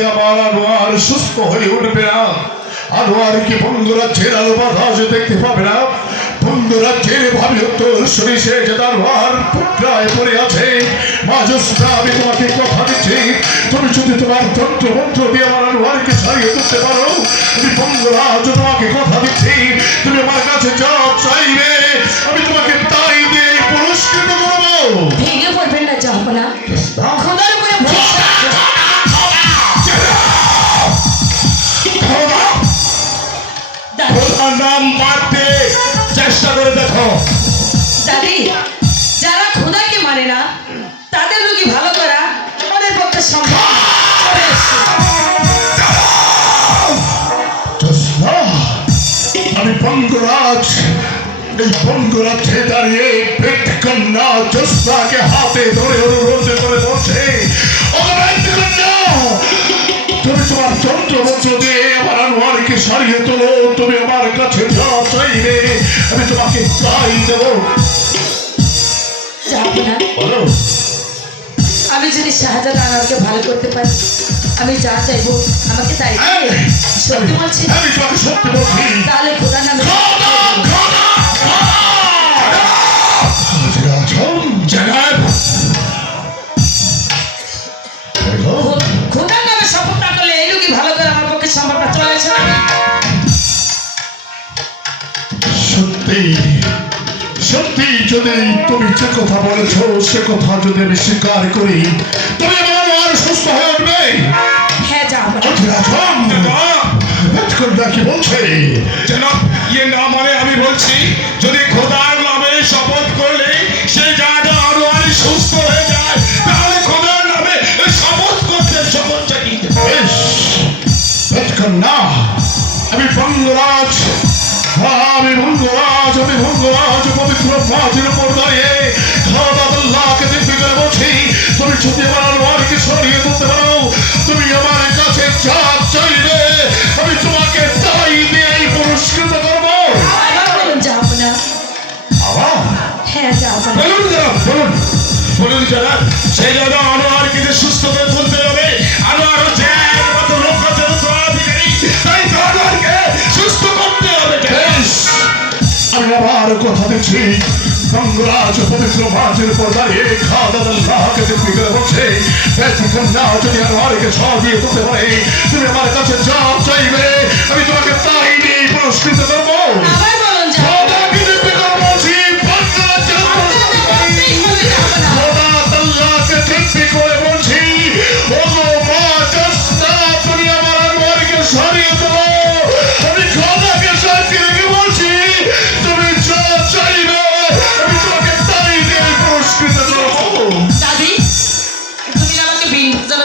যে আমার আনোয়ার সুস্থ হয়ে উঠবে না, আনোয়ারকে বঙ্গরাজ্যের আলো বাতাস দেখতে পাবে না। বঙ্গরাজ্যের ভাবি উত্তর সরিষে যে আনোয়ার পুত্রায় পড়ে আছে। মা জোসনা, আমি তোমাকে কথা দিচ্ছি, তুমি যদি তোমার তন্ত্র মন্ত্র দিয়ে আমার আনোয়ারকে ছাড়িয়ে তুলতে পারো, আমি বঙ্গরাজ তোমাকে কথা দিচ্ছি, তুমি আমার কাছে যা চাইবে আমি তোমাকে তাই দিয়ে পুরস্কৃত করবো। ভেঙে পড়বেন না জাহাপনা, খোদার উপরে ভরসা। নাম বাড়তে চেষ্টা করে দেখো। দাদি, যারা খোদাকে মানে না তাদের রোগী ভালো করা আমাদের পক্ষে সম্ভব। আমি বঙ্গরাজ, এই বঙ্গরাজ্যে দাঁড়িয়ে কন্যা জোসনাকে হাতে ধরে অনুরোধ করে বলছে, তুমি তোমার যন্ত্র মন্ত্র দিয়ে আমার আনোয়ারকে সারিয়ে তোলো, তুমি আমার কাছে যা চাইবে আমি তোমাকে তাই দেবো। বলো। আমি যদি শাহজাহান আনোয়ারকে ভালো করতে পারি, আমি যা চাইবো আমাকে তাই দিবে। সত্যি বলছি? আমি তোমাকে সত্যি বলছি। তাহলে খোদার নামে খোদার নামে শপথ না করলে এই রোগী ভালো করে আমার পক্ষে সম্ভব না। চলে এসে সত্যি সত্যি যদি তুমি যে কথা বলেছো সে কথা যদি আমি স্বীকার করি, তুমি আমার আর সুস্থ হয়ে উঠবে। হ্যাঁ যাবো। কি বলছে জনাব? ইয়ে না মানে আমি বলছি, যদি খোদার নামে শপথ করলে সে জায়গা আনোয়ার সুস্থ হয়ে যায়, তাহলে খোদার নামে শপথ করতে শপথটা কি? বেশ, না আমি বঙ্গরাজ, আমি বঙ্গরাজ, আমি বঙ্গরাজ পবিত্র মাঝের উপর দাঁড়িয়ে আল্লাহকে দিব্যি করে বলছি, তুমি যদি আমার আনোয়ারকে সরিয়ে তুলতে পারো, তুমি আমার কাছে যা চাইবে আমি তোমাকে তাই দিয়েই পুরস্কৃত করবো। বলুন যাবো না। হ্যাঁ যাবো। বলুন জনাব, বলুন বলুন জনাব, সেই জন্য আনোয়ারকে যে সুস্থ করে তুলতে হবে। আনোয়ার হচ্ছে একমাত্র লক্ষ্য উত্তরাধিকারী, তাই আনোয়ারকে সুস্থ করতে হবে। আমি আবার কথা দিচ্ছি, বঙ্গরাজ পবিত্র মাঝের উপর দাঁড়িয়ে আল্লাহকে দিব্যি করে বলছে, কন্যা যদি আনোয়ারকে সাজিয়ে তুলতে পারে, তুমি আমার কাছে যা চাইবে আমি তোমাকে তাই দিয়ে পুরস্কৃত করবো। আবার বলুন যাবো।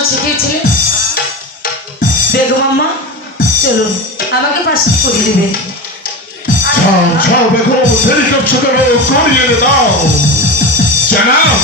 শিখিয়েছিলে বেগম আম্মা, চলুন আমাকে পাশে করে দিবে। বেগম দেরি করছো কেন, করিয়ে দাও। জনাব